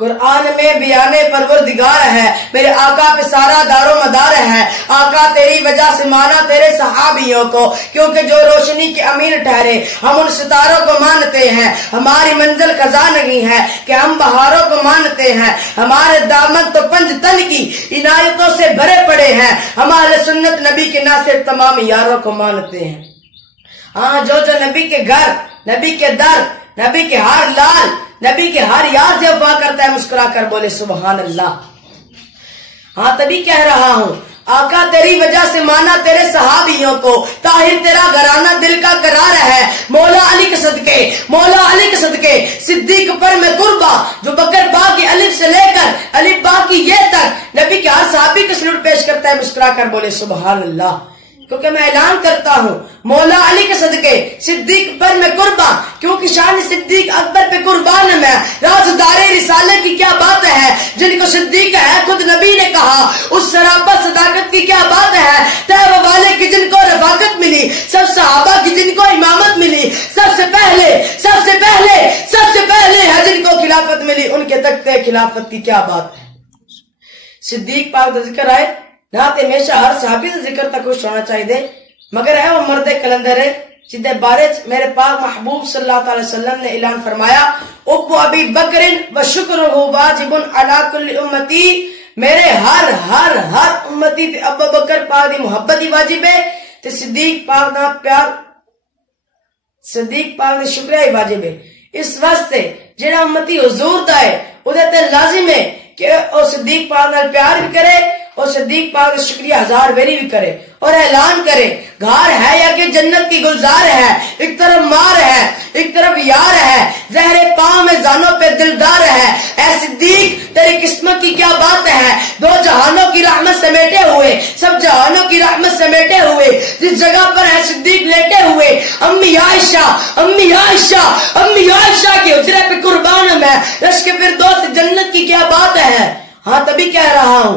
قرآن میں بیان پروردگار ہے، میرے آقا پہ سارا دار و مدار ہے۔ آقا تیری وجہ سے مانا تیرے صحابیوں کو، کیونکہ جو روشنی کے امیر ٹھہرے، ہم ان ستاروں کو مانتے ہیں۔ ہماری منزل قضا نہیں ہے کہ ہم بہاروں کو مانتے ہیں، ہمارے دامن تو پنج تن کی عنایتوں سے بھرے پڑے ہیں۔ ہم اہل سنت نبی کے ناصر تمام یاروں کو مانتے ہیں۔ ہاں، جو نبی کے گھر، نبی کے در، نبی کے ہر لال، نبی کے ہر یار سے وفا کرتا ہے، مسکرا کر بولے سبحان اللہ۔ ہاں، تبھی کہہ رہا ہوں، آقا تیری وجہ سے مانا تیرے صحابیوں کو، طاہر تیرا گھرانہ دل کا قرار ہے۔ مولا علی کے صدقے، مولا علی کے صدقے، صدیق پر میں قربا، جو بکر با کی الف سے لے کر الف با کی یہ تک نبی کے ہر صحابی کو سلوٹ پیش کرتا ہے، مسکرا کر بولے سبحان اللہ۔ کیونکہ میں اعلان کرتا ہوں، مولا علی کے صدقے صدیق پر میں قربان، کیونکہ شان صدیق اکبر پہ قربان میں رازدار رسالے کی کیا بات ہے، جن کو صدیق ہے خود نبی نے کہا، اس سراپا صداقت کی کیا بات ہے، طیبہ والے کی جن کو رفاقت ملی، سب صحابہ کی جن کو امامت ملی، سب سے پہلے ہے جن کو خلافت ملی، ان کے تختے خلافت کی کیا بات ہے۔ صدیق پاک کا ذکر آئے نات ہمیشہ ہر صحابی سے ذکر تک خوش ہونا چاہیے دے، مگر ہے وہ مرد کلندر ہے جدے بارج میرے پاک محبوب صلی اللہ علیہ وسلم نے اعلان فرمایا، ابو ابی بکر و شکرہ واجب علی کل امتی، میرے ہر امتی پہ ابو بکر پاک دی محبت ہی واجب ہے، تے صدیق پاک دا پیار، صدیق پاک دا شکریہ ہی واجب ہے۔ اس واسطے جڑا امتی حضور دا ہے ادھے تے لازم ہے کہ او صدیق پاک نال پیار بھی کرے اور صدیق پاک شکریہ ہزار ویری بھی کرے اور اعلان کرے، گھر ہے یا کہ جنت کی گلزار ہے، ایک طرف مار ہے ایک طرف یار ہے، زہر پاؤں میں زانوں پہ دلدار ہے، اے صدیق تیری قسمت کی کیا بات ہے، دو جہانوں کی رحمت سمیٹے ہوئے، سب جہانوں کی رحمت سمیٹے ہوئے، جس جگہ پر ہے صدیق لیٹے ہوئے، امی عائشہ کی حجرے پہ قربان میں رشک فردوس جنت کی کیا بات ہے۔ ہاں، تبھی کہہ رہا ہوں،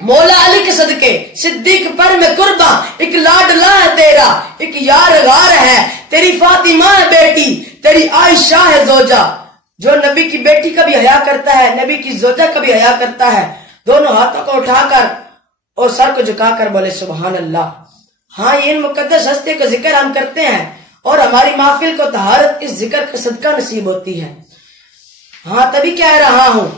مولا علی کے صدقے صدیق پر میں قرباں، ایک لاڈلا ہے تیرا، ایک یار غار ہے، تیری فاطمہ ہے بیٹی، تیری عائشہ ہے زوجہ۔ جو نبی کی بیٹی کا بھی حیا کرتا ہے، نبی کی زوجہ کا بھی حیا کرتا ہے، دونوں ہاتھوں کو اٹھا کر اور سر کو جھکا کر بولے سبحان اللہ۔ ہاں، یہ ان مقدس ہستی کا ذکر ہم کرتے ہیں اور ہماری محفل کو طہارت اس ذکر کا صدقہ نصیب ہوتی ہے۔ ہاں، تبھی کہہ رہا ہوں،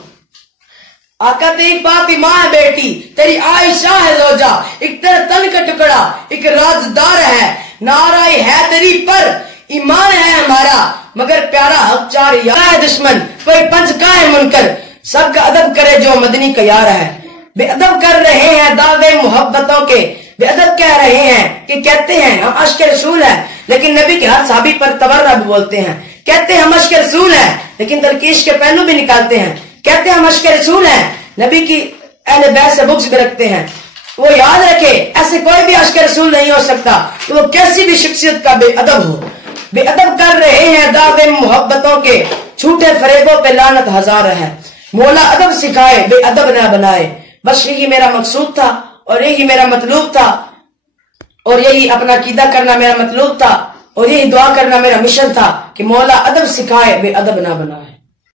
آقا تیری فاطمہ ہے بیٹی، تیری عائشہ ہے زوجہ، ایک تیرے تن کا ٹکڑا، ایک رازدار ہے، نعرہ ہے تیری پر ایمان ہے ہمارا، مگر پیارا حق چار یار ہے دشمن، کوئی پنج کا ہے منکر، سب کا ادب کرے جو مدنی کا یار ہے۔ بے ادب کر رہے ہیں دعوے محبتوں کے، بے ادب کہہ رہے ہیں کہ کہتے ہیں ہم عشق رسول ہیں، لیکن نبی کے ہر صحابی پر تبرہ بھی بولتے ہیں، کہتے ہیں ہم عشق رسول ہیں لیکن ترکیش کے پہلو بھی نکالتے ہیں، کہتے ہیں ہم عشق رسول ہیں، نبی کی اہل بیت سے بغض بھی رکھتے ہیں۔ وہ یاد رکھے ایسے کوئی بھی عشق رسول نہیں ہو سکتا کہ وہ کیسی بھی شخصیت کا بے ادب ہو۔ بے ادب کر رہے ہیں دعوے محبتوں کے، چھوٹے فریبوں پہ لعنت ہزار ہے، مولا ادب سکھائے بے ادب نہ بنائے۔ بس یہی میرا مقصود تھا اور یہی میرا مطلوب تھا اور یہی اپنا عقیدہ کرنا میرا مطلوب تھا اور یہی دعا کرنا میرا مشن تھا کہ مولا ادب سکھائے بے ادب نہ بنائے۔